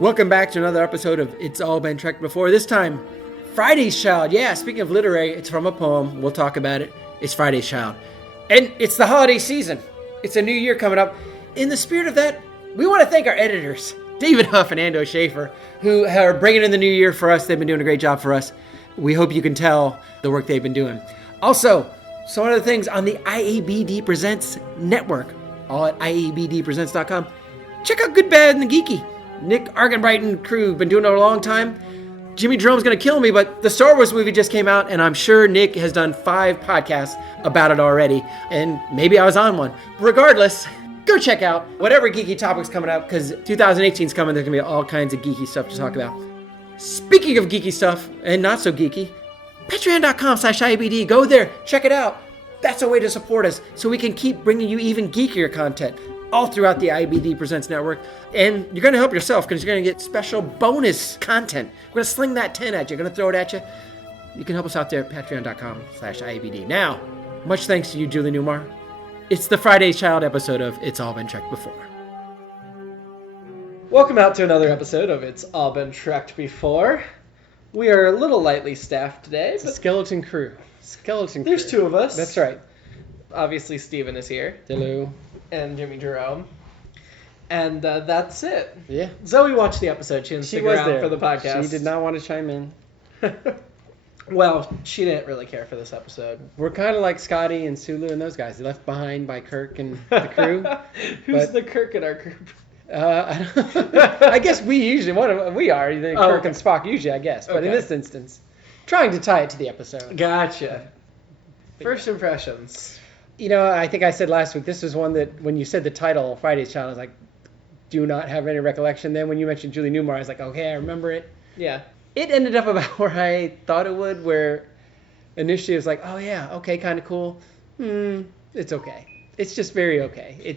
Welcome back to another episode of It's All Been Trekked Before. This time, Friday's Child. Yeah, speaking of literary, it's from a poem. We'll talk about it. It's Friday's Child. And it's the holiday season. It's a new year coming up. In the spirit of that, we want to thank our editors, David Huff and Ando Schaefer, who are bringing in the new year for us. They've been doing a great job for us. We hope you can tell the work they've been doing. Also, some other things on the IABD Presents network, all at IABDpresents.com. Check out Good, Bad, and the Geeky. Nick Argenbright and crew have been doing it a long time. Jimmy-Jerome's going to kill me, but the Star Wars movie just came out, and I'm sure Nick has done 5 podcasts about it already, and maybe I was on one. Regardless, go check out whatever geeky topic's coming up, because 2018 is coming. There's going to be all kinds of geeky stuff to talk about. Speaking of geeky stuff, and not so geeky, patreon.com/IABD. Go there, check it out. That's a way to support us, so we can keep bringing you even geekier content all throughout the IABD Presents network. And you're going to help yourself because you're going to get special bonus content. We're going to sling that 10 at you. Going to throw it at you. You can help us out there at patreon.com/IABD. Now, much thanks to you, Julie Newmar. It's the Friday's Child episode of It's All Been Trekked Before. Welcome out to another episode of It's All Been Trekked Before. We are a little lightly staffed today. It's a skeleton crew. There's 2 of us. That's right. Obviously, Steven is here. Hello. And Jimmy-Jerome. And that's it. Yeah. Zoe watched the episode. She didn't stick around there for the podcast. She did not want to chime in. Well, she didn't really care for this episode. We're kind of like Scotty and Sulu and those guys. They're left behind by Kirk and the crew. Who's the Kirk in our group? I guess we usually, we are. Kirk and Spock usually, I guess. But in this instance, trying to tie it to the episode. Gotcha. First impressions. You know, I think I said last week, this was one that when you said the title, Friday's Child, I was like, do not have any recollection. Then when you mentioned Julie Newmar, I was like, okay, I remember it. Yeah. It ended up about where I thought it would, where initially it was like, oh yeah, okay, kind of cool. It's okay. It's just very okay.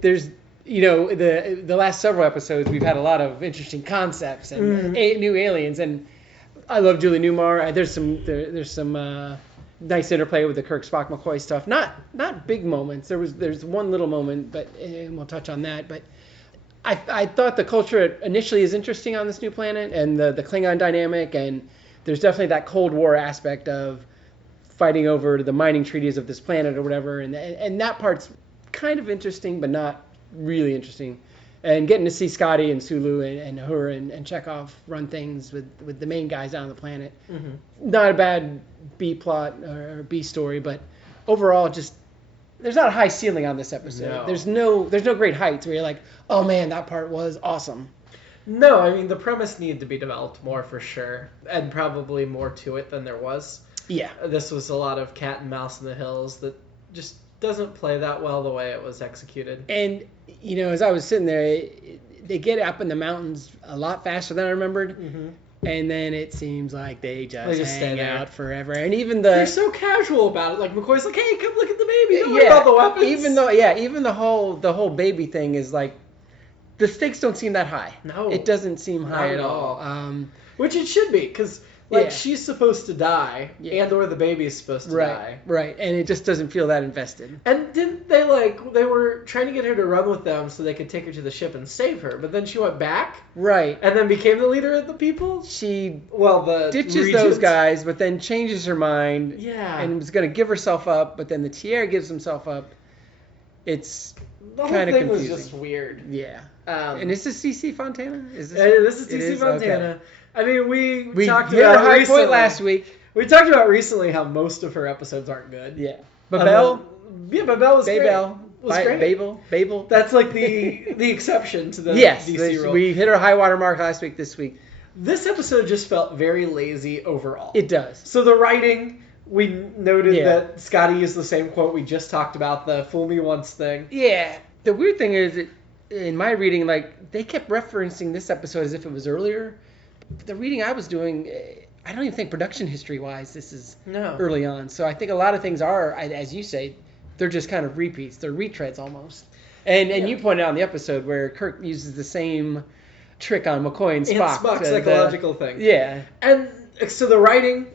There's, the last several episodes, we've had a lot of interesting concepts and new aliens, and I love Julie Newmar. There's some nice interplay with the Kirk, Spock, McCoy stuff. Not big moments. There's one little moment, but we'll touch on that. But I thought the culture initially is interesting on this new planet, and the Klingon dynamic, and there's definitely that Cold War aspect of fighting over the mining treaties of this planet or whatever, and that part's kind of interesting, but not really interesting. And getting to see Scotty and Sulu and her and Chekhov run things with the main guys down on the planet. Mm-hmm. Not a bad B plot or B story, but overall, just there's not a high ceiling on this episode. No. There's no great heights where you're like, oh man, that part was awesome. No, I mean the premise needed to be developed more for sure, and probably more to it than there was. Yeah, this was a lot of cat and mouse in the hills that just doesn't play that well the way it was executed. And as I was sitting there, they get up in the mountains a lot faster than I remembered. Mm-hmm. And then it seems like they just hang out forever. And even they're so casual about it. Like McCoy's like, "Hey, come look at the baby. Don't worry about the weapons." Even the whole baby thing is like, the stakes don't seem that high. No, it doesn't seem high at all. Which it should be, because she's supposed to die, and or the baby is supposed to die. Right, and it just doesn't feel that invested. And didn't they they were trying to get her to run with them so they could take her to the ship and save her, but then she went back? Right. And then became the leader of the people? She the ditches regents. those guys, but then changes her mind. Yeah. And was going to give herself up, but then the Tier gives himself up. It's the whole kind of thing confusing. was just weird. Yeah. And is this TC Fontana? This is TC Fontana. Okay. I mean, we talked hit about a high point last week. We talked about recently how most of her episodes aren't good. Yeah. Babel? Babel was great. Babel. That's like the exception to the DC rule. We hit our high water mark last week this week. This episode just felt very lazy overall. It does. So the writing, we noted that Scotty used the same quote we just talked about, the fool me once thing. Yeah. The weird thing is, in my reading, they kept referencing this episode as if it was earlier. The reading I was doing, I don't even think production history-wise this is early on. So I think a lot of things are, as you say, they're just kind of repeats. They're retreads almost. And you pointed out in the episode where Kirk uses the same trick on McCoy and Spock. And Spock's psychological thing. Yeah. And so the writing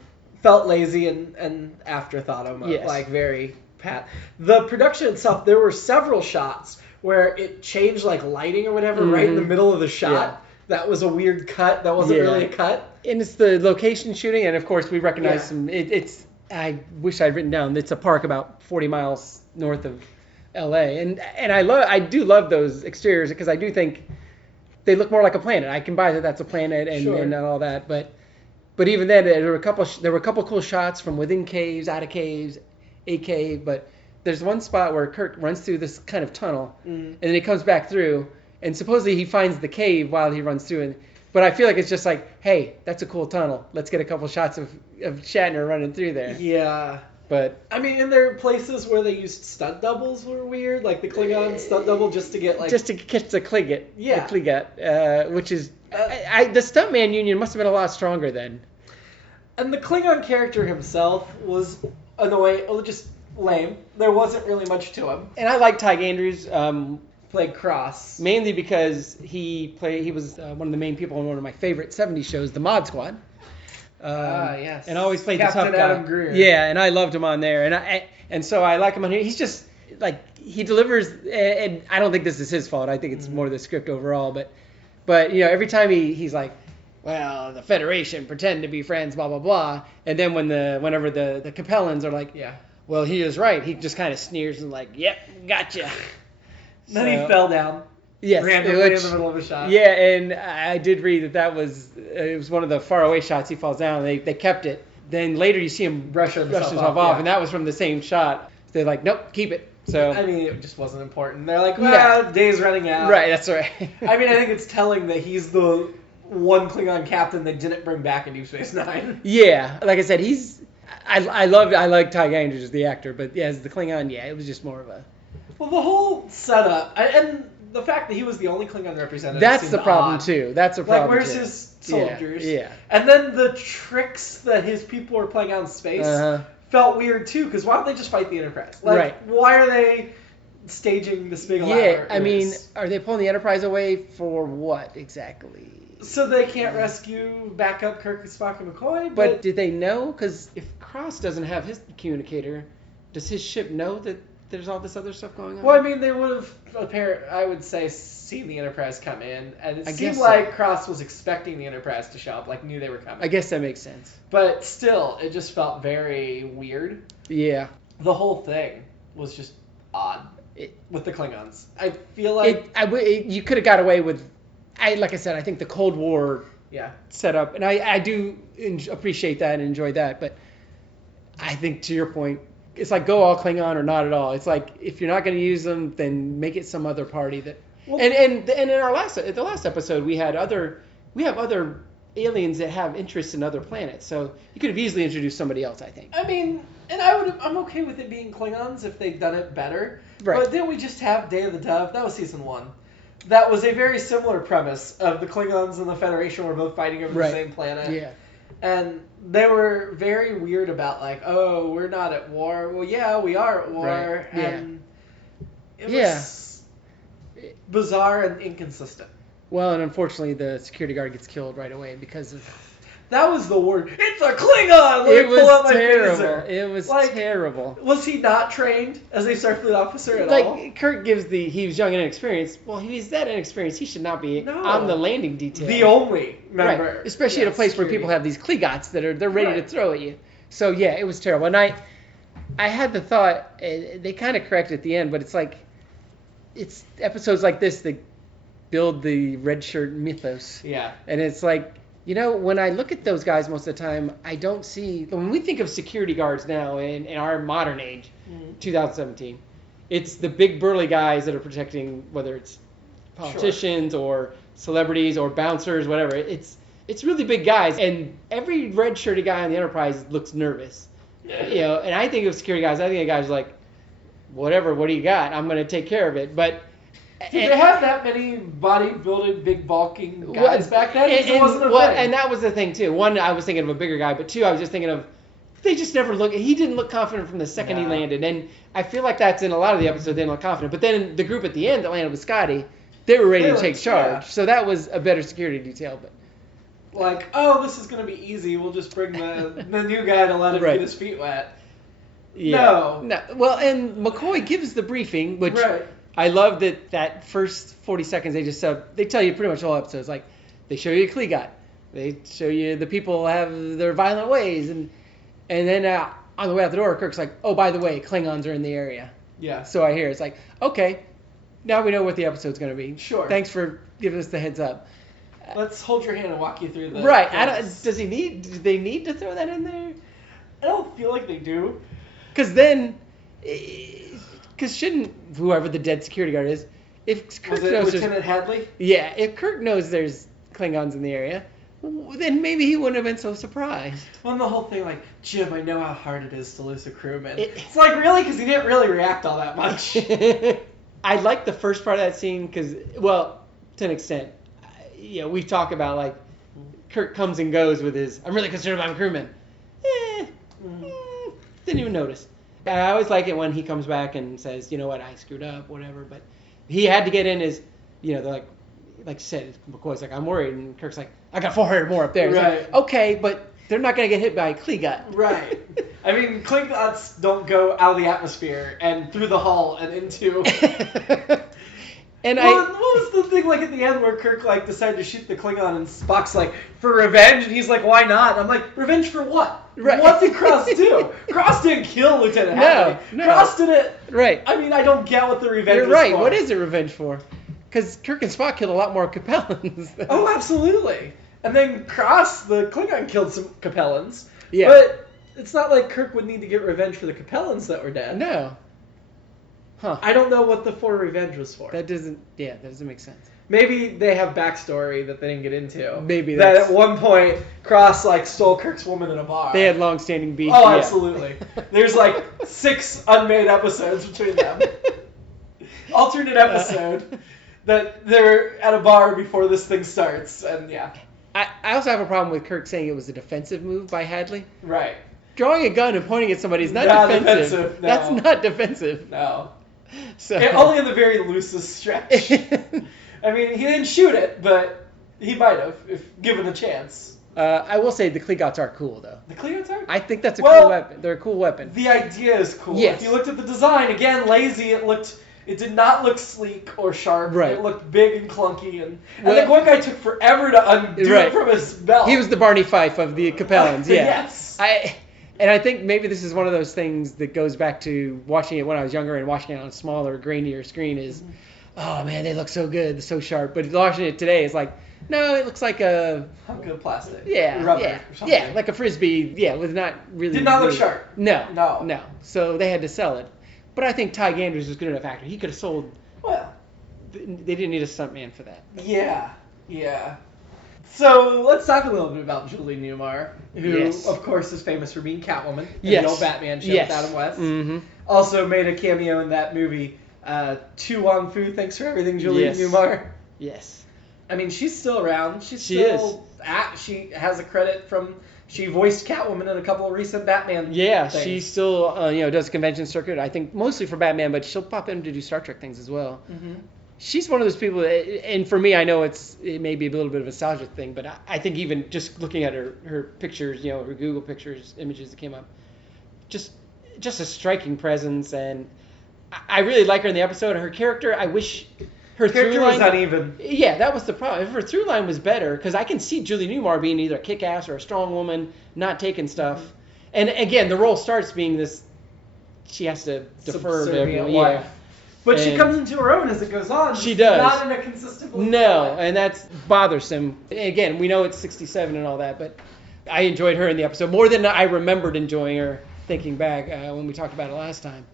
felt lazy and afterthought almost. Yes. Like very pat. The production itself, there were several shots where it changed like lighting or whatever right in the middle of the shot. that was a weird cut. That wasn't really a cut. And it's the location shooting, and of course we recognize some. I wish I'd written down. It's a park about 40 miles north of L.A. and I do love those exteriors because I do think they look more like a planet. I can buy that that's a planet and all that, but even then there were a couple cool shots from within caves, out of caves, a cave. But there's one spot where Kirk runs through this kind of tunnel, and then he comes back through, and supposedly he finds the cave while he runs through it. But I feel like it's just like, hey, that's a cool tunnel. Let's get a couple shots of Shatner running through there. Yeah. But I mean, and there are places where they used stunt doubles were weird, like the Klingon stunt double just to get just to catch the Kligot. Yeah. The Kligot, which is the stuntman union must have been a lot stronger then. And the Klingon character himself was annoying, just lame. There wasn't really much to him. And I like Ty Andrews. Played Cross. Mainly because he was one of the main people in one of my favorite 70s shows, The Mod Squad. Yes. And always played Captain the tough guy. Adam Greer. Yeah, and I loved him on there. And so I like him on here. He's just, like, he delivers, and I don't think this is his fault. I think it's more the script overall. But you know, every time he's like, well, the Federation pretend to be friends, blah, blah, blah. And then whenever the Capellans are like, well, he is right, he just kind of sneers and like, yep, gotcha. Then he fell down. Yes, randomly in the middle of a shot. Yeah, and I did read that was one of the faraway shots. He falls down. They kept it. Then later you see him brush himself off, and that was from the same shot. They're like, nope, keep it. So I mean, it just wasn't important. They're like, well, day's running out. Right, that's right. I mean, I think it's telling that he's the one Klingon captain they didn't bring back in Deep Space Nine. Yeah, like I said, I like Ty Andrews as the actor, but as the Klingon, it was just more of a. Well, the whole setup and the fact that he was the only Klingon representative. That's the problem odd. too. That's a problem. Like, where's his soldiers? Yeah. And then the tricks that his people were playing out in space felt weird too. Because why don't they just fight the Enterprise? Like, why are they staging this big elaborate? I mean, are they pulling the Enterprise away for what exactly? So they can't rescue backup Kirk, Spock, and McCoy. But did they know? Because if Cross doesn't have his communicator, does his ship know that there's all this other stuff going on? Well, I mean, they would have, I would say, seen the Enterprise come in, and it seemed like Cross was expecting the Enterprise to show up, like knew they were coming. I guess that makes sense. But still, it just felt very weird. Yeah. The whole thing was just odd with the Klingons. I feel like you could have got away with. Like I said, I think the Cold War setup, and I do appreciate that and enjoy that, but I think to your point, it's like go all Klingon or not at all. It's like if you're not going to use them, then make it some other party that. Well, and in our last episode, we have other aliens that have interests in other planets, so you could have easily introduced somebody else. I think. I mean, and I'm okay with it being Klingons if they'd done it better. Right. But didn't we just have Day of the Dove? That was season 1. That was a very similar premise of the Klingons and the Federation were both fighting over the same planet. Yeah. And they were very weird about like, oh, we're not at war. Well, yeah, we are at war. Right. And it was bizarre and inconsistent. Well, and unfortunately the security guard gets killed right away because of... That was the word. It's a Klingon! It was terrible. It was terrible. Was he not trained as a Starfleet officer at all? Like, Kirk gives he was young and inexperienced. Well, if he's that inexperienced, he should not be on the landing detail. The only member. Right. Especially at a place where people have these Kligots that they're ready to throw at you. So, yeah, it was terrible. And I had the thought, they kind of corrected at the end, but it's like, it's episodes like this that build the red shirt mythos. Yeah. And it's like, you know, when I look at those guys most of the time, I don't see... When we think of security guards now in our modern age, 2017, it's the big burly guys that are protecting, whether it's politicians or celebrities or bouncers, whatever. It's really big guys, and every red-shirted guy on the Enterprise looks nervous. You know, and I think of security guys, I think of guys like, whatever, what do you got? I'm going to take care of it. But... Did they have that many bodybuilded, big bulking guys back then? It wasn't a thing. And that was the thing too. One, I was thinking of a bigger guy, but two, I was just thinking of they just never look. He didn't look confident from the second he landed, and I feel like that's in a lot of the episodes. They didn't look confident, but then the group at the end that landed with Scotty, they were ready to take charge. Yeah. So that was a better security detail. But like, oh, this is going to be easy. We'll just bring the new guy to let him get his feet wet. Yeah. No. Well, and McCoy gives the briefing, which. Right. I love that first 40 seconds they tell you pretty much all episodes like they show you Kligot. They show you the people have their violent ways, and then on the way out the door, Kirk's like, oh, by the way, Klingons are in the area. Yeah. So I hear it's like, okay, now we know what the episode's going to be. Sure. Thanks for giving us the heads up. Let's hold your hand and walk you through the... Right. Do they need to throw that in there? I don't feel like they do. Because shouldn't whoever the dead security guard is, if Kirk knows Lieutenant Hadley? Yeah, if Kirk knows there's Klingons in the area, then maybe he wouldn't have been so surprised. Well, the whole thing, like, Jim, I know how hard it is to lose a crewman. It's like, really? Because he didn't really react all that much. I like the first part of that scene because, well, to an extent, we talk about, like, Kirk comes and goes with his, I'm really concerned about my crewman. Didn't even notice. I always like it when he comes back and says, you know what, I screwed up, whatever. But he had to get in his, they're like you said, McCoy's like, I'm worried. And Kirk's like, I got 400 more up there. Right. Like, okay, but they're not going to get hit by Kligot. Right. I mean, Klingons don't go out of the atmosphere and through the hull and into... What was the thing like at the end where Kirk like decided to shoot the Klingon and Spock's like, for revenge? And he's like, why not? And I'm like, revenge for what? Right. What did Cross do? Cross didn't kill Lieutenant Hadley. No. Cross did it. Right. I mean, I don't get what the revenge You're was right. for. What is it revenge for? Because Kirk and Spock killed a lot more Capellans. Oh, absolutely. And then Cross, the Klingon, killed some Capellans. Yeah. But it's not like Kirk would need to get revenge for the Capellans that were dead. No. Huh. I don't know what the for revenge was for. That doesn't make sense. Maybe they have backstory that they didn't get into. Maybe that at one point Cross like stole Kirk's woman in a bar. They had long-standing beef. Oh, absolutely. There's like 6 unmade episodes between them. Alternate episode that they're at a bar before this thing starts, and yeah. I also have a problem with Kirk saying it was a defensive move by Hadley. Right. Drawing a gun and pointing at somebody is not defensive. No. That's not defensive. No. So only in the very loosest stretch. I mean, he didn't shoot it, but he might have if given a chance. I will say the Klingons are cool, though. The Klingons are? I think that's a cool weapon. They're a cool weapon. The idea is cool. Yes. If you looked at the design, again, lazy, it did not look sleek or sharp. Right. It looked big and clunky. And the one guy took forever to undo it from his belt. He was the Barney Fife of the Capellans, yeah. Yes. And I think maybe this is one of those things that goes back to watching it when I was younger and watching it on a smaller, grainier screen is, oh man, they look so good, so sharp. But watching it today is like, no, it looks like a hunk of plastic. Yeah, rubber yeah, or something. yeah, like a frisbee. Yeah, with not really. Did not look sharp. No. So they had to sell it. But I think Ty Ganders was good enough actor. He could have sold. Well, they didn't need a stuntman for that. Yeah. So let's talk a little bit about Julie Newmar, who, of course, is famous for being Catwoman in the old Batman show with Adam West. Mm-hmm. Also made a cameo in that movie, Tu Wong Fu. Thanks for everything, Julie Newmar. Yes. I mean, she's still around. She has a credit from. She voiced Catwoman in a couple of recent Batman. Yeah, things. She still does convention circuit. I think mostly for Batman, but she'll pop in to do Star Trek things as well. Mm-hmm. She's one of those people, and for me, I know it may be a little bit of a nostalgia thing, but I think even just looking at her pictures, her Google pictures, images that came up, just a striking presence, and I really like her in the episode. Her character, I wish her character through line was uneven. Yeah, that was the problem. If her through line was better, because I can see Julie Newmar being either a kick-ass or a strong woman, not taking stuff, and again, the role starts being this. She has to defer to everyone. Yeah. But she comes into her own as it goes on. She does. Not in a consistent way. No, and that's bothersome. Again, we know it's 67 and all that, but I enjoyed her in the episode more than I remembered enjoying her, thinking back when we talked about it last time.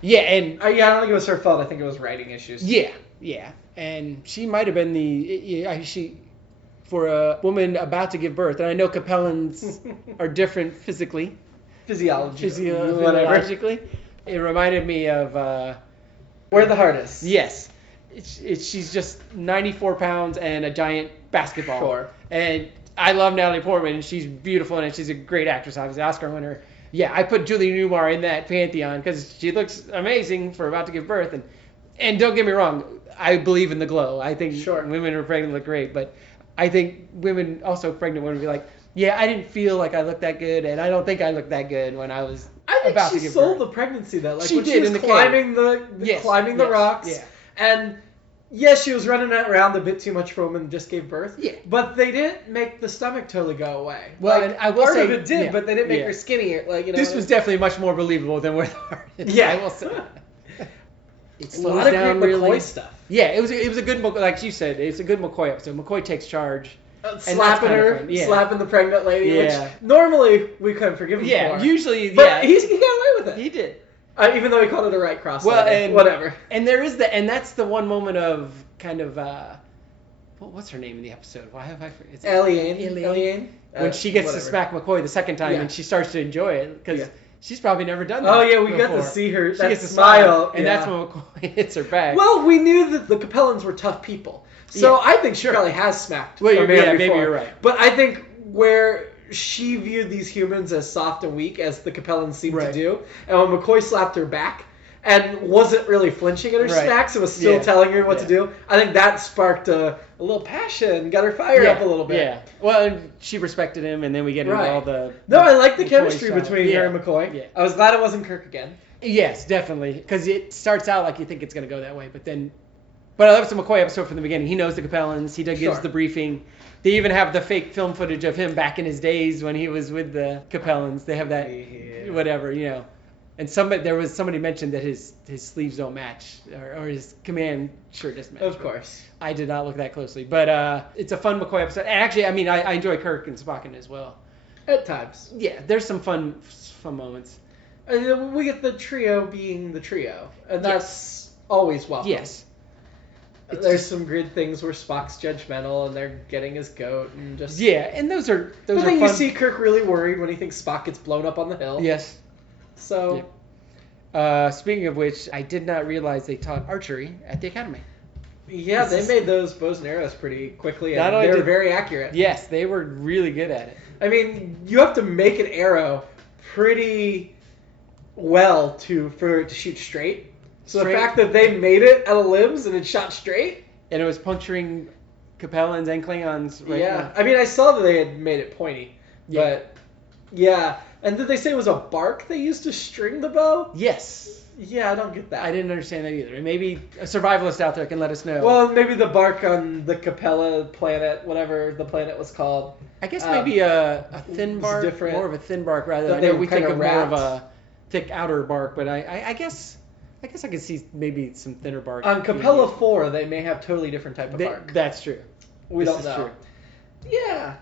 Yeah, and... I don't think it was her fault. I think it was writing issues. Yeah. And she might have been for a woman about to give birth, and I know Capellans are different physically. Physiologically. It reminded me of... Where the Heart Is. Yes. She's just 94 pounds and a giant basketball. Sure. And I love Natalie Portman, and she's beautiful, and she's a great actress, obviously, Oscar winner. Yeah, I put Julie Newmar in that pantheon because she looks amazing for about to give birth. And don't get me wrong, I believe in the glow. I think women who are pregnant look great, but I think women, also pregnant women, be like, yeah, I didn't feel like I looked that good, and I don't think I looked that good when I was about to give birth. She sold the pregnancy, though. Like she when did she was in the climbing the rocks. Yeah. And Yeah, she was running around a bit too much for a woman and just gave birth. Yeah. But they didn't make the stomach totally go away. Well, and I will part say, of it did, but they didn't make her skinnier. This was definitely much more believable than where the heart is. Yeah. I will say. It slows a lot of down great really. McCoy stuff. Yeah, it was a good, like you said, it's a good McCoy episode. McCoy takes charge. Slapping her, slapping the pregnant lady, which normally we couldn't forgive him for. Yeah, usually, but he got away with it. He did. Even though he called it a right cross. Well, and whatever. And there is and that's the one moment of kind of, what's her name in the episode? Why have I forgotten? Eliane. When she gets to smack McCoy the second time and she starts to enjoy it because she's probably never done that. Oh yeah, we before. got to see her. She gets to smile, and that's when McCoy hits her back. Well, we knew that the Capellans were tough people, so I think she probably has smacked. Well, maybe you're right. But I think where she viewed these humans as soft and weak, as the Capellans seemed to do, and when McCoy slapped her back and wasn't really flinching at her smacks and was still telling her what to do, I think that sparked a little passion, got her fired up a little bit. Yeah. Well, and she respected him, and then we get into all the... No, I like the chemistry between her and McCoy. Yeah. I was glad it wasn't Kirk again. Yes, definitely. Because it starts out like you think it's going to go that way, but then... But I love the McCoy episode from the beginning. He knows the Capellans. He gives the briefing. They even have the fake film footage of him back in his days when he was with the Capellans. They have that, whatever, And somebody mentioned that his sleeves don't match, or his command shirt doesn't match. Of course. I did not look that closely. But it's a fun McCoy episode. And actually, I mean, I enjoy Kirk and Spock in it as well. At times. Yeah, there's some fun moments. And then we get the trio being the trio. And that's always welcome. Yes. There's some good things where Spock's judgmental and they're getting his goat and just... Yeah, and those are But then fun. you see Kirk really worried when he thinks Spock gets blown up on the hill. Yes. So... Yeah. Speaking of which, I did not realize they taught archery at the academy. Yeah, they made those bows and arrows pretty quickly, and they were very accurate. Yes, they were really good at it. I mean, you have to make an arrow pretty well for it to shoot straight. So the fact that they made it out of limbs and it shot straight... And it was puncturing Capellans and Klingons right now. I mean, I saw that they had made it pointy. But, yeah. And did they say it was a bark they used to string the bow? Yes. Yeah, I don't get that. I didn't understand that either. Maybe a survivalist out there can let us know. Well, maybe the bark on the Capella planet, whatever the planet was called. I guess maybe a thin bark, different. more of a thin bark rather than we think of more of a thick outer bark. But I guess I could see maybe some thinner bark. On Capella 4, they may have totally different type of bark. That's true. We don't know. True. Yeah.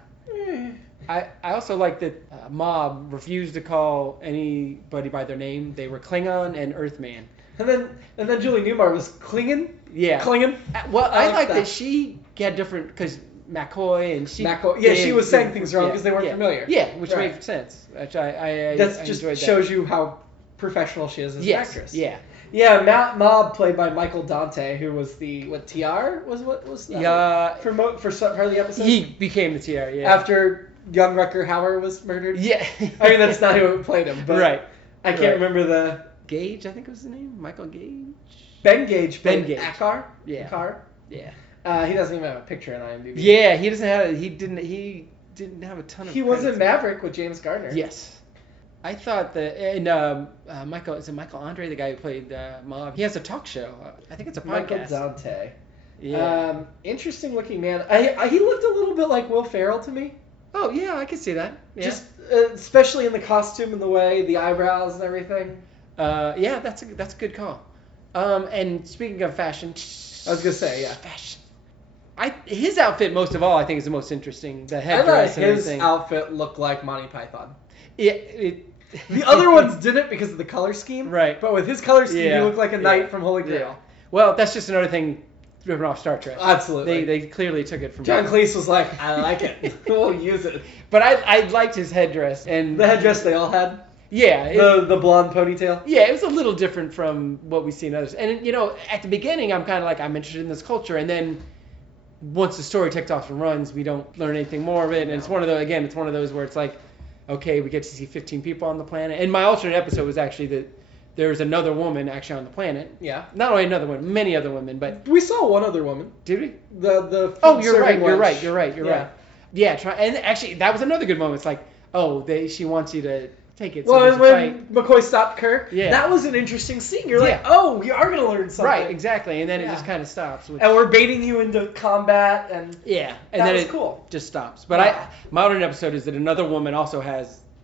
I also like that Mob refused to call anybody by their name. They were Klingon and Earthman. And then Julie Newmar was Klingon? Yeah. Klingon? Well, I like that she had different, because McCoy and she... Yeah, she was saying things wrong because they weren't familiar. Yeah, which made sense. Which I just enjoyed shows you how professional she is as an actress. Yeah. Yeah, Matt Mob, played by Michael Dante, who was the TR was that? Yeah. For part of the episode. He became the TR. Yeah. After young Rutger Hauer was murdered. Yeah. I mean, that's not who played him, but right. I can't remember the Gage. I think was the name. Michael Gage. Ben Gage. Ben Gage. Akar. Yeah. Akar. Yeah. He doesn't even have a picture in IMDb. Yeah, he doesn't have. He didn't have a ton of. He was in Maverick with James Garner. Yes. I thought that, and Michael Andre, the guy who played Mob, he has a talk show. I think it's a podcast. Michael Dante. Yeah. Interesting looking man. He looked a little bit like Will Ferrell to me. Oh yeah, I can see that. Yeah. Just especially in the costume and the way, the eyebrows and everything. Yeah, that's a good call. And speaking of fashion, I was gonna say fashion. His outfit most of all, I think, is the most interesting. The headdress and everything. His outfit looked like Monty Python. Yeah. The other ones didn't because of the color scheme. Right. But with his color scheme, he looked like a knight from Holy Grail. Yeah. Well, that's just another thing driven off Star Trek. Absolutely. They clearly took it from John Cleese was like, I like it. We'll use it. But I liked his headdress. And the headdress they all had? Yeah. The blonde ponytail? Yeah, it was a little different from what we see in others. And, at the beginning, I'm kind of like, I'm interested in this culture. And then once the story takes off and runs, we don't learn anything more of it. And it's one of those where it's like, okay, we get to see 15 people on the planet. And my alternate episode was actually that there's another woman actually on the planet. Yeah. Not only another woman, many other women, but... We saw one other woman. Did we? You're right. Yeah, and actually, that was another good moment. It's like, she wants you to take it. Well, and when McCoy stopped Kirk, that was an interesting scene. You're like, oh, we are going to learn something. Right, exactly. And then it just kind of stops. And we're baiting you into combat. And and that then was cool. Just stops. But my other episode is that another woman also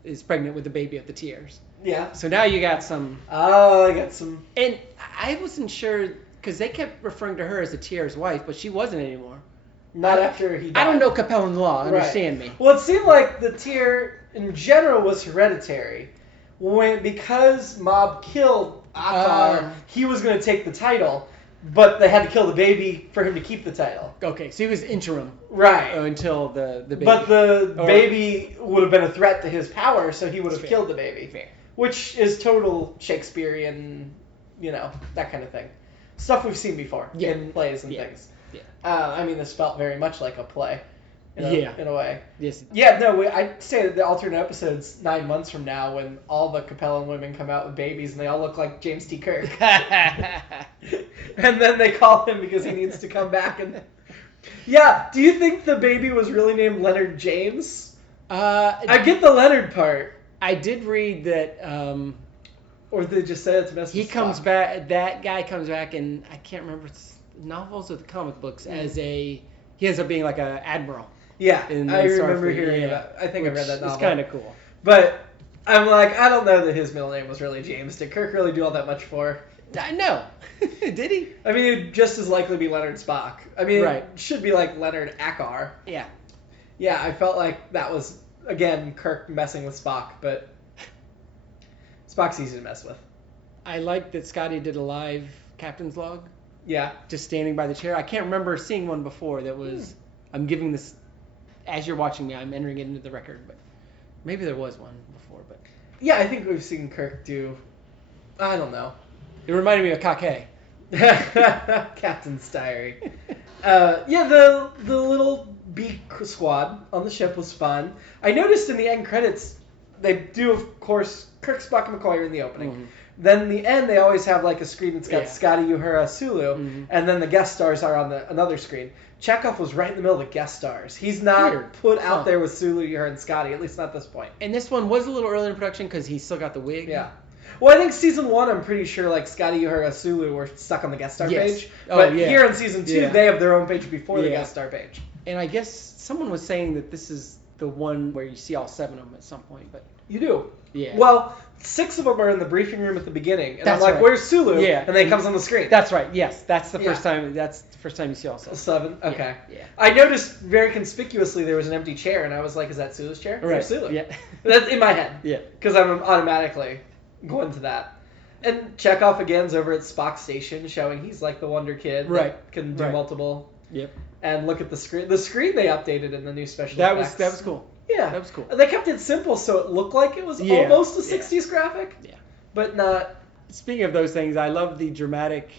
is pregnant with a baby at the tiers. Yeah. So now you got some. Oh, I got some. And I wasn't sure, because they kept referring to her as the tier's wife, but she wasn't anymore. Not after he died. I don't know Capellan law. Understand me. Well, it seemed like the tier in general was hereditary. Because Mob killed Akar, he was going to take the title, but they had to kill the baby for him to keep the title. Okay, so he was interim. Right. Until the baby. But the baby would have been a threat to his power, so he would have killed the baby. Fair. Which is total Shakespearean, that kind of thing. Stuff we've seen before in plays and things. Yeah. I mean, this felt very much like a play. In a way. Yes. Yeah, no, I'd say that the alternate episodes 9 months from now, when all the Capellan women come out with babies and they all look like James T. Kirk. And then they call him because he needs to come back. And yeah, do you think the baby was really named Leonard James? I get the Leonard part. I did read that... or did they just say it to mess with He comes back, that guy comes back, and I can't remember if it's novels or the comic books, he ends up being like an admiral. Yeah, I remember hearing about. I think I read that novel. It's kind of cool. But I'm like, I don't know that his middle name was really James. Did Kirk really do all that much for? No. Did he? I mean, it'd just as likely be Leonard Spock. I mean, right. It should be like Leonard Akar. Yeah. Yeah, I felt like that was, again, Kirk messing with Spock, but Spock's easy to mess with. I like that Scotty did a live captain's log. Yeah. Just standing by the chair. I can't remember seeing one before that was, I'm giving this, as you're watching me, I'm entering it into the record, but maybe there was one before, but. Yeah, I think we've seen Kirk do, I don't know. It reminded me of Kake. Captain's Diary. The little B squad on the ship was fun. I noticed in the end credits, they do, of course, Kirk, Spock, and McCoy are in the opening. Mm-hmm. Then in the end, they always have like a screen that's got Scotty, Uhura, Sulu, and then the guest stars are on another screen. Chekhov was right in the middle of the guest stars. He's not put out there with Sulu, Uhura, and Scotty, at least not at this point. And this one was a little early in production because he still got the wig. Yeah. Well, I think season 1, I'm pretty sure like Scotty, Uhura, Sulu were stuck on the guest star page. But here in season 2, they have their own page before the guest star page. And I guess someone was saying that this is the one where you see all 7 of them at some point, but you do. Yeah. Well, 6 of them are in the briefing room at the beginning, and that's I'm like, right. "Where's Sulu?" Yeah. And then he comes on the screen. That's right. Yes, that's the first time. That's the first time you see all 7. 7. Okay. Yeah. I noticed very conspicuously there was an empty chair, and I was like, "Is that Sulu's chair?" Right. There's Sulu. Yeah. That's in my head. Yeah. Because I'm automatically going to that. And Chekhov again's over at Spock's station, showing he's like the Wonder Kid. That can do multiple. Yep. And look at the screen. The screen they updated in the new special effects. That was cool. Yeah. That was cool. They kept it simple so it looked like it was almost a 60s graphic. Yeah. But not. Speaking of those things, I love the dramatic.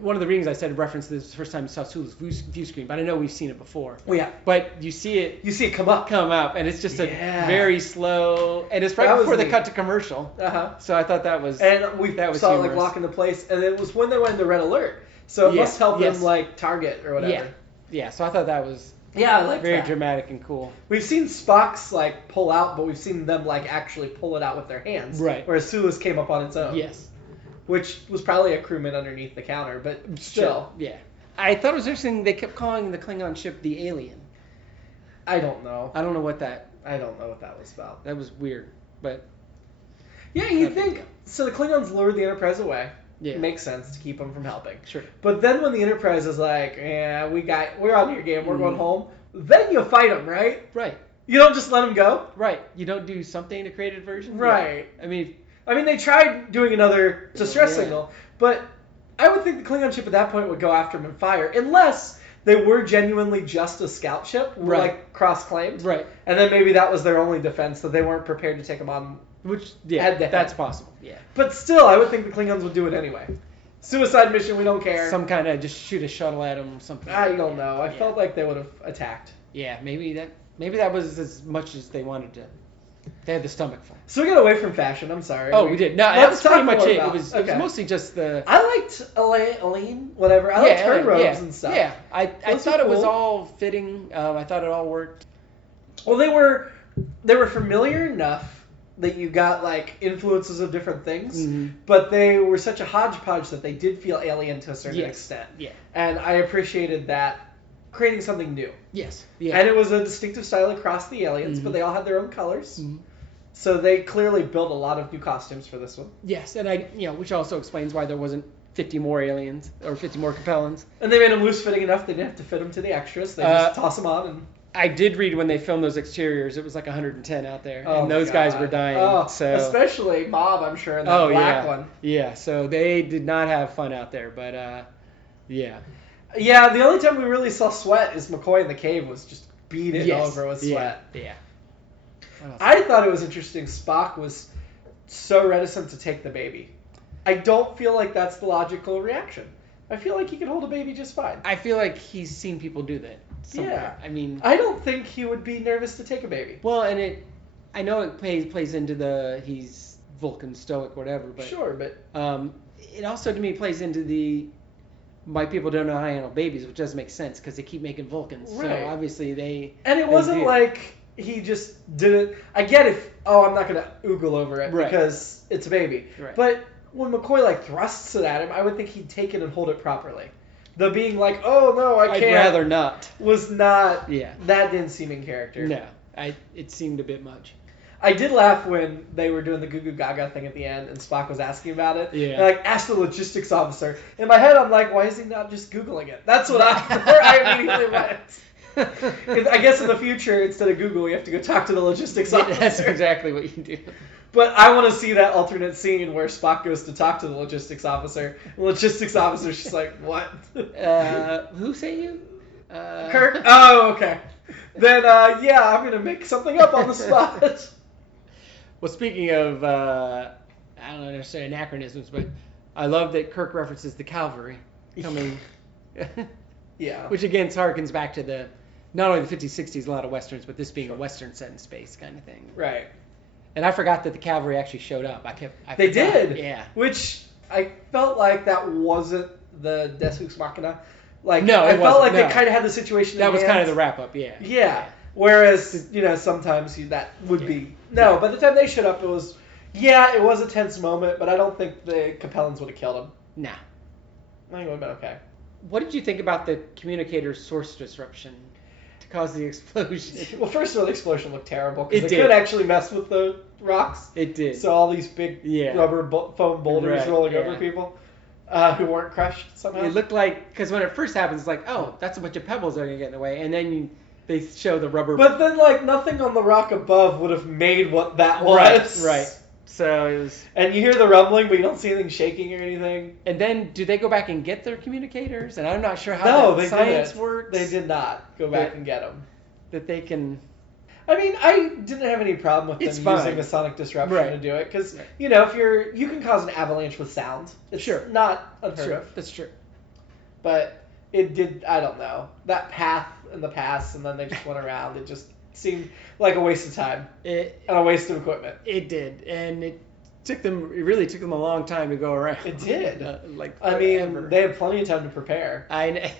One of the readings I said referenced this the first time you saw Sulu's view screen, but I know we've seen it before. Oh, yeah. But you see it come up, and it's just a very slow, and it's right before they cut to commercial. So I thought that was. And saw it like lock into place, and it was when they went into red alert, so it must help them like target or whatever. Yeah. So I thought that was. Yeah, I like very that. Dramatic and cool. We've seen Spock's like pull out, but we've seen them like actually pull it out with their hands. Right. Whereas Sulu's came up on its own. Yes. Which was probably a crewman underneath the counter, but still. Yeah. I thought it was interesting they kept calling the Klingon ship the Alien. I don't know. I don't know what that was about. That was weird, but. Yeah, you think so? The Klingons lured the Enterprise away. Yeah. It makes sense to keep them from helping. Sure. But then when the Enterprise is like, yeah, we're on your game, we're going home, then you fight them, right? Right. You don't just let them go? Right. You don't do something to create a version? Right. Yeah. I mean, they tried doing another distress signal, but I would think the Klingon ship at that point would go after them and fire, unless they were genuinely just a scout ship, like cross-claimed. Right. And then maybe that was their only defense, that they weren't prepared to take them on. Which, that's possible. Yeah. But still, I would think the Klingons would do it anyway. Suicide mission, we don't care. Some kind of just shoot a shuttle at them or something. I don't know. I felt like they would have attacked. Yeah, maybe that was as much as they wanted to. They had the stomach for. So we got away from fashion. I'm sorry. Oh, we did. No, that was pretty much it. It was mostly just the. I liked Elaine, whatever. I liked her robes and stuff. Yeah, I thought it was all fitting. I thought it all worked. Well, they were were familiar enough that you got like influences of different things, but they were such a hodgepodge that they did feel alien to a certain extent. Yeah. And I appreciated that, creating something new. Yes. Yeah. And it was a distinctive style across the aliens, but they all had their own colors. So they clearly built a lot of new costumes for this one. Yes, and which also explains why there wasn't 50 more aliens or 50 more Capellans. And they made them loose fitting enough they didn't have to fit them to the extras. They just toss them on. And I did read when they filmed those exteriors, it was like 110 out there, and those guys were dying. Oh, so especially Bob, I'm sure, in that black one. Yeah, so they did not have fun out there, but yeah. Yeah, the only time we really saw sweat is McCoy in the cave was just beaten over with sweat. Yeah. I thought it was interesting Spock was so reticent to take the baby. I don't feel like that's the logical reaction. I feel like he could hold a baby just fine. I feel like he's seen people do that somewhere. Yeah. I mean, I don't think he would be nervous to take a baby. Well, and I know it plays into he's Vulcan, stoic, whatever, but sure, but it also to me plays into why people don't know how to handle babies, which doesn't make sense because they keep making Vulcans. Right. So obviously they. And it wasn't like he just didn't. I get if I'm not gonna oogle over it because it's a baby, but when McCoy thrusts it at him, I would think he'd take it and hold it properly. The being like, oh no, I can't. I'd rather not. Was not. Yeah. That didn't seem in character. No, it seemed a bit much. I did laugh when they were doing the Goo Goo Gaga thing at the end and Spock was asking about it. Yeah. And ask the logistics officer. In my head, I'm like, why is he not just Googling it? That's what I immediately went. I guess in the future, instead of Google, you have to go talk to the logistics officer. That's exactly what you do. But I want to see that alternate scene where Spock goes to talk to the logistics officer. The logistics officer's just like, what? Who say you? Kirk? Oh, okay. Then, I'm going to make something up on the spot. Well, speaking of, I don't know necessarily anachronisms, but I love that Kirk references the cavalry coming. Yeah. Which, again, harkens back to not only the 50s, 60s, a lot of Westerns, but this being a Western set in space kind of thing. Right. And I forgot that the cavalry actually showed up. They did. Yeah. Which I felt like that wasn't the Deus Ex Machina. No, I felt like they kind of had the situation. That was kind of the wrap up. Yeah. Yeah. Whereas sometimes that would be no. By the time they showed up, it was a tense moment, but I don't think the Capellans would have killed him. Nah. I think it would have been okay. What did you think about the communicator's source disruption to cause the explosion? Well, first of all, the explosion looked terrible because it could actually mess with the rocks. It did. So all these big rubber foam boulders rolling over people who weren't crushed somehow. It looked like, because when it first happens, it's like, oh, that's a bunch of pebbles that are going to get in the way. And then they show the rubber. But then, nothing on the rock above would have made what that was. Right. So it was. And you hear the rumbling, but you don't see anything shaking or anything. And then, do they go back and get their communicators? And I'm not sure how that science works. They did not go back and get them. That they can. I mean, I didn't have any problem with them using a sonic disruption to do it. Because, if you can cause an avalanche with sound. It's not unheard of. That's true. But it did, I don't know. That path in the past, and then they just went around. It just seemed like a waste of time. And a waste of equipment. It did. And it really took them a long time to go around. It did. Forever. They had plenty of time to prepare. I know.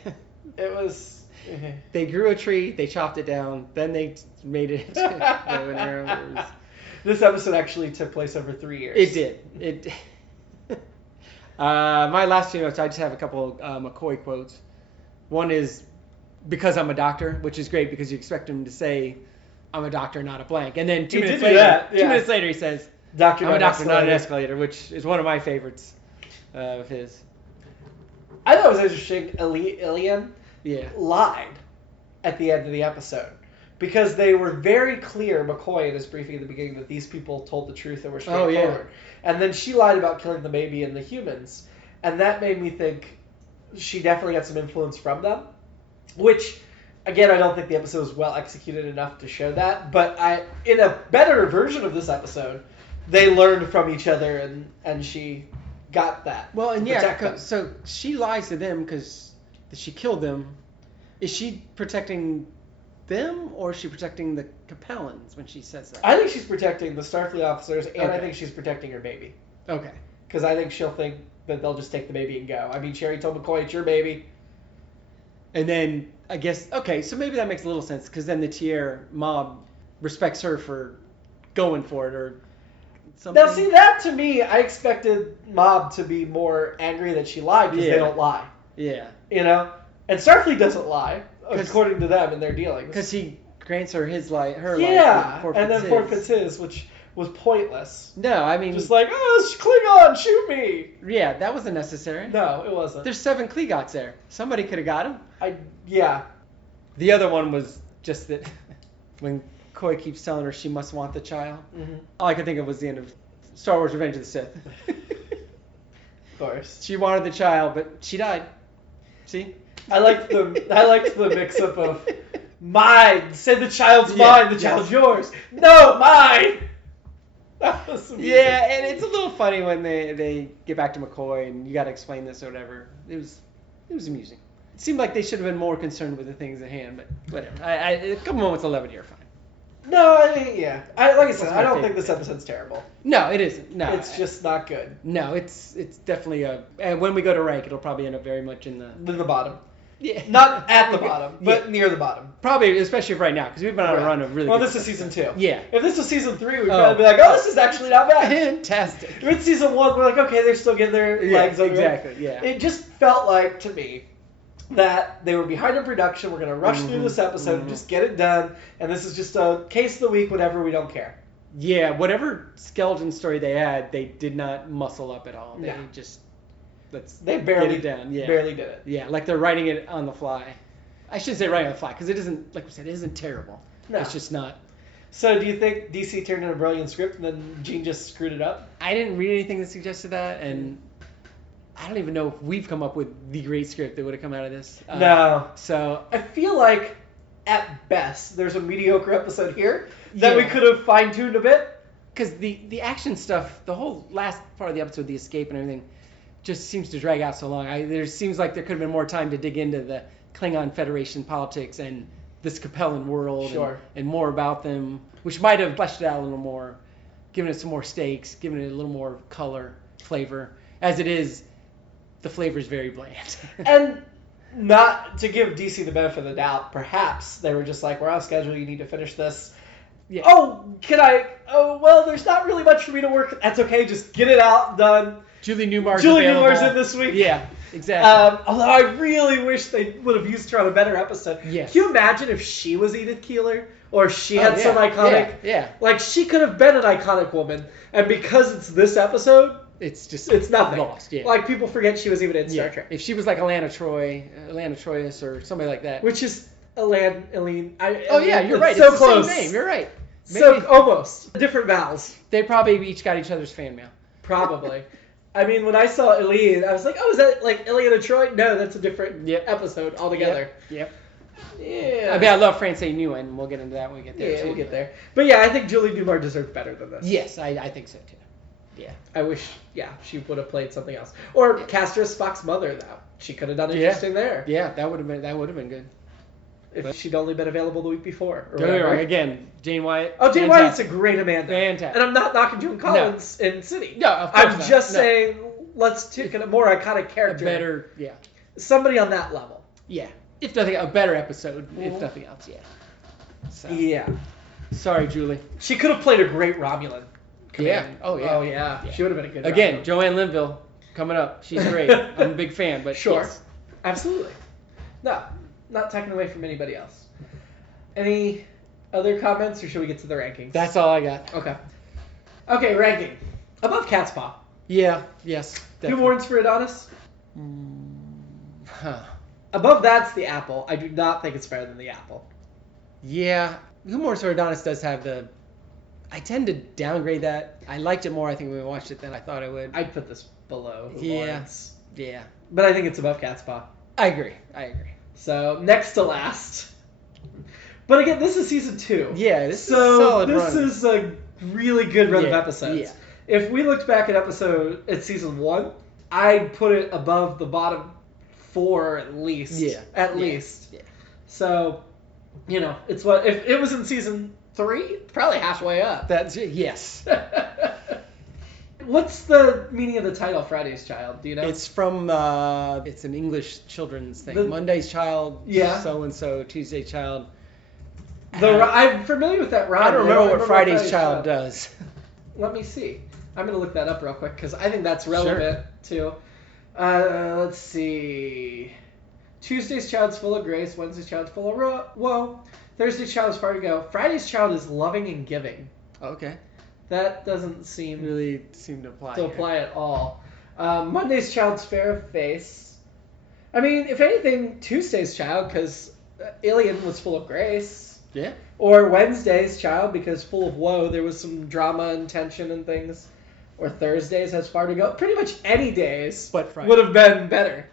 It was... They grew a tree, they chopped it down, then they made it. This episode actually took place over 3 years. It did. My last two notes, I just have a couple McCoy quotes. One is, because I'm a doctor, which is great because you expect him to say, I'm a doctor, not a blank. And then 2 minutes later he says, I'm a doctor, not an escalator, which is one of my favorites of his. I thought it was interesting, Ilian lied at the end of the episode. Because they were very clear, McCoy in his briefing at the beginning, that these people told the truth and were straightforward. And then she lied about killing the baby and the humans. And that made me think she definitely got some influence from them. Which, again, I don't think the episode was well executed enough to show that. But in a better version of this episode, they learned from each other and she got that. Well, and so she lies to them because she killed them. Is she protecting them, or is she protecting the Capellans when she says that? I think she's protecting the Starfleet officers, and I think she's protecting her baby. Okay. Because I think she'll think that they'll just take the baby and go. I mean, Sherry told McCoy, it's your baby. And then, I guess, okay, so maybe that makes a little sense, because then the Tier mob respects her for going for it or something. Now, see, that to me, I expected Mob to be more angry that she lied because they don't lie. Yeah. You know? And Starfleet doesn't lie, according to them in their dealings. Because he grants her his life, her life, life, and then forfeits his, which was pointless. No, I mean... Just like, oh, Klingon, shoot me! Yeah, that wasn't necessary. No, it wasn't. There's 7 Klingons there. Somebody could have got him. Yeah. The other one was just that when Koi keeps telling her she must want the child, all I could think of was the end of Star Wars Revenge of the Sith. Of course. She wanted the child, but she died. See? I liked the mix-up of mine. Say the child's mine, the child's yours. No, mine! That was amazing. Yeah, and it's a little funny when they get back to McCoy and you got to explain this or whatever. It was amusing. It seemed like they should have been more concerned with the things at hand, but whatever. A couple moments of levity are fine. No, I mean, yeah. Like I said, I don't think this episode's terrible. No, it isn't. No, it's just not good. No, it's definitely and when we go to rank, it'll probably end up very much in the bottom. Yeah. Not at the bottom, but near the bottom. Probably, especially right now, because we've been on a run of really. Well, this is season 2. Yeah. If this was season 3, we'd probably be like, oh, this is actually not bad. Fantastic. If it's season 1, we're like, okay, they're still getting their legs under exactly. Yeah. It just felt like to me that they were behind in production. We're gonna rush through this episode and just get it done, and this is just a case of the week. Whatever, we don't care. Yeah. Whatever skeleton story they had, they did not muscle up at all. They just they barely get it done. Yeah. Barely did it. Yeah, like they're writing it on the fly. I shouldn't say writing on the fly because it isn't, like we said, it isn't terrible. No. It's just not. So do you think DC turned in a brilliant script and then Gene just screwed it up? I didn't read anything that suggested that, and I don't even know if we've come up with the great script that would have come out of this. No. So I feel like, at best, there's a mediocre episode here that we could have fine-tuned a bit. Because the action stuff, the whole last part of the episode, the escape and everything, just seems to drag out so long. There seems like there could have been more time to dig into the Klingon Federation politics and this Capellan world and more about them, which might have fleshed it out a little more, given it some more stakes, given it a little more color, flavor. As it is, the flavor is very bland. And not to give DC the benefit of the doubt, perhaps they were just like, we're on schedule, you need to finish this. Yeah. Oh, well, there's not really much for me to work. That's okay, just get it out, done. Julie Newmar's in this week. Yeah, exactly. Although I really wish they would have used her on a better episode. Yes. Can you imagine if she was Edith Keeler? Or she had some iconic... Yeah. Like, she could have been an iconic woman. And because it's this episode... It's nothing. Lost, yeah. Like, people forget she was even in Star Trek. If she was like Alana Troyes or somebody like that. Which is Elaine... You're right. So it's close. The same name. You're right. Maybe. So, almost. Different vowels. They probably each got each other's fan mail. Probably. I mean, when I saw Eileen, I was like, oh, is that like Ileana Troy? No, that's a different episode altogether. Yep. Yeah. I mean, I love Francine Nguyen, and we'll get into that when we get there, too. We'll get there. But yeah, I think Julie Newmar deserved better than this. Yes, I think so, too. Yeah. I wish, she would have played something else. Or cast her as Spock's mother, though. She could have done interesting there. Yeah, that would have been good. If she'd only been available the week before. Again, Jane Wyatt. Oh, Jane Wyatt's a great Amanda. Fantastic. And I'm not knocking Joan Collins in City. No, of course I'm just saying, let's take a more iconic character. A better, somebody on that level. Yeah. If nothing, a better episode. If nothing else, So. Yeah. Sorry, Julie. She could have played a great Romulan. Yeah. Oh yeah. She would have been a good Again, Romulan. Joanne Linville coming up. She's great. I'm a big fan, but sure. Yes. Absolutely. No. Not taken away from anybody else. Any other comments, or should we get to the rankings? That's all I got. Okay, ranking. Above Cat's Paw. Yeah, yes. Definitely. Two warrants for Adonis? Above that's the Apple. I do not think it's better than the Apple. Yeah. Who Mourns for Adonis does have the... I tend to downgrade that. I liked it more, I think, when we watched it than I thought I would. I'd put this below Warrants. Yeah. But I think it's above Cat's Paw. I agree. So, next to last. But again, this is season 2. Yeah, this is a solid run. This is a really good run of episodes. Yeah. If we looked back at season 1, I'd put it above the bottom 4 at least. Yeah. At least. Yeah. So, it's what... If it was in season 3, probably halfway up. Yes. What's the meaning of the title, Friday's Child? Do you know? It's from, it's an English children's thing. Monday's Child, so-and-so, Tuesday's Child. I'm familiar with that rhyme. I don't remember what Friday's Child does. Let me see. I'm going to look that up real quick because I think that's relevant too. Let's see. Tuesday's Child's full of grace. Wednesday's Child's full of woe. Thursday's Child is far to go. Friday's Child is loving and giving. Okay. That doesn't really seem to apply at all. Monday's Child's fair of face. I mean, if anything, Tuesday's Child because Alien was full of grace. Yeah. Or Wednesday's Child because full of woe. There was some drama and tension and things. Or Thursdays has far to go. Pretty much any days would have been better.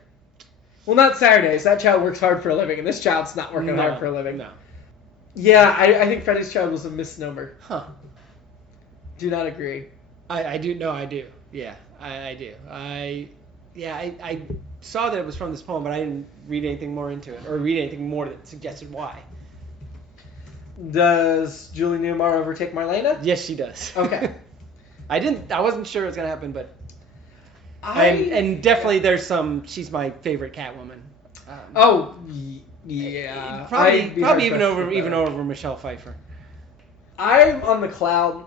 Well, not Saturdays. That child works hard for a living, and this child's not working hard for a living. No. Yeah, I think Friday's Child was a misnomer. Huh. Do not agree. I do. No, I do. Yeah, I do. I saw that it was from this poem, but I didn't read anything more into it, or read anything more that suggested why. Does Julie Newmar overtake Marlena? Yes, she does. Okay. I wasn't sure it was going to happen, but... And definitely there's she's my favorite Catwoman. Yeah. Probably even over Michelle Pfeiffer. I'm on the cloud.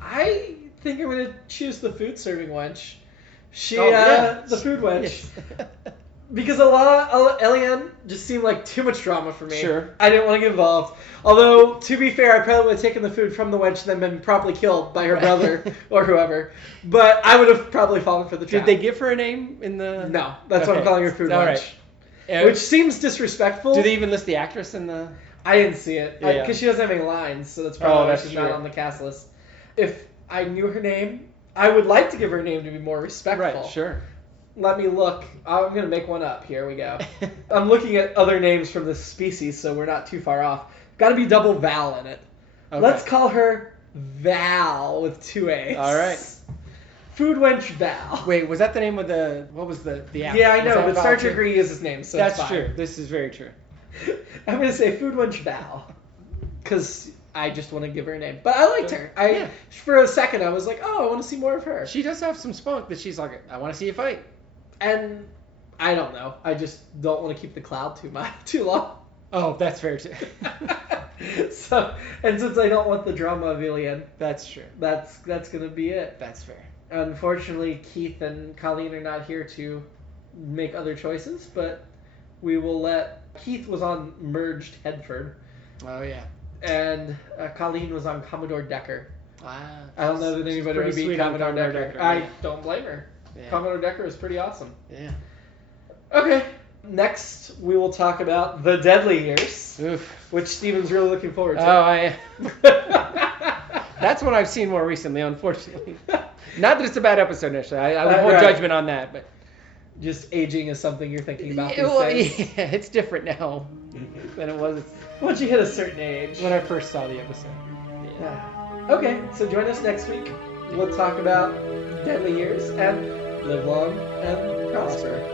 I think I'm going to choose the food serving wench. The food wench. Yes. Because Eliane just seemed like too much drama for me. Sure. I didn't want to get involved. Although, to be fair, I probably would have taken the food from the wench and then been promptly killed by her brother or whoever. But I would have probably fallen for the trap. Did they give her a name in the... No. That's what I'm calling her food wench. Right. Which seems disrespectful. Do they even list the actress in the... I didn't see it. Because she doesn't have any lines, so that's probably why she's not on the cast list. If I knew her name, I would like to give her a name to be more respectful. Right, sure. Let me look. I'm going to make one up. Here we go. I'm looking at other names from this species, so we're not too far off. Got to be double Val in it. Okay. Let's call her Val with 2 A's. All right. Food wench Val. Wait, was that the name of the... What was the app? Yeah, I know, but Star Trek is his name, so that's it's fine. True. This is very true. I'm going to say Food wench Val. Because I just want to give her a name. But I liked her. For a second, I was like, oh, I want to see more of her. She does have some spunk, but she's like, I want to see you fight. And I don't know. I just don't want to keep the cloud too long. Oh, that's fair too. Since I don't want the drama of Alien, that's true. That's gonna be it. That's fair. Unfortunately, Keith and Colleen are not here to make other choices, but we will let. Keith was on Merged Headford. Oh yeah. And Colleen was on Commodore Decker. I don't know that anybody would beat Commodore Decker. I don't blame her. Yeah. Commodore Decker is pretty awesome. Yeah. Okay. Next, we will talk about The Deadly Years, Oof. Which Steven's really looking forward to. Oh, I am. That's one I've seen more recently, unfortunately. Not that it's a bad episode, necessarily. I would hold judgment on that, but... Just aging is something you're thinking about these days? Yeah, it's different now than it was... Once you hit a certain age. When I first saw the episode. Yeah. Okay, so join us next week. We'll talk about Deadly Years and live long and prosper.